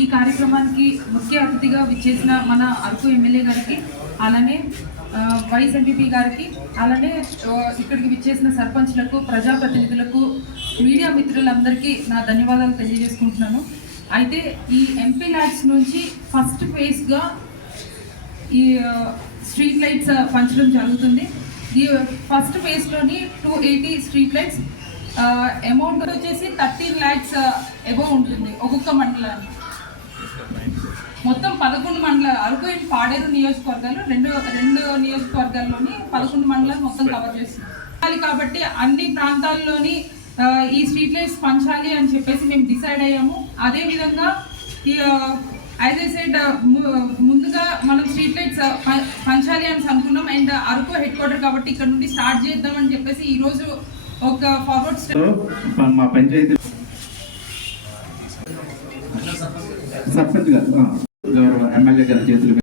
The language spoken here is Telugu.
ఈ కార్యక్రమానికి ముఖ్య అతిథిగా విచ్చేసిన మన అరకు ఎమ్మెల్యే గారికి అలానే వైస్ ఎంపీపీ గారికి అలానే ఇక్కడికి విచ్చేసిన సర్పంచ్లకు ప్రజాప్రతినిధులకు మీడియా మిత్రులందరికీ నా ధన్యవాదాలు తెలియజేసుకుంటున్నాను. అయితే ఈ ఎంపీ ల్యాబ్స్ నుంచి ఫస్ట్ ఫేజ్గా ఈ స్ట్రీట్ లైట్స్ పంచడం జరుగుతుంది. ఈ first ఫేజ్లోని two eighty street lights amount వచ్చేసి థర్టీన్ ల్యాక్స్ ఎబో ఉంటుంది ఒక్కొక్క మండలానికి. మొత్తం పదకొండు మండల అరకు అండ్ పాడేరు నియోజకవర్గాలు రెండు రెండు నియోజకవర్గాల్లోని పదకొండు మండలాలు మొత్తం కవర్ చేస్తుంది కాబట్టి అన్ని ప్రాంతాల్లోని ఈ స్ట్రీట్ లైట్స్ పంచాలి అని చెప్పేసి మేము డిసైడ్ అయ్యాము. అదేవిధంగా ఈ యాజ్ ఐ సైడ్ ముందుగా మనం స్ట్రీట్ లైట్స్ పంచాలి అని అనుకున్నాం. అండ్ అరకు హెడ్ క్వార్టర్ కాబట్టి ఇక్కడ నుండి స్టార్ట్ చేద్దాం అని చెప్పేసి ఈ రోజు ఒక ఫార్వర్డ్ స్టెప్ మా పంచాయతీ సర్పంచ్ గారు. గౌరవ ఎమ్మెల్యే గారి చేతులు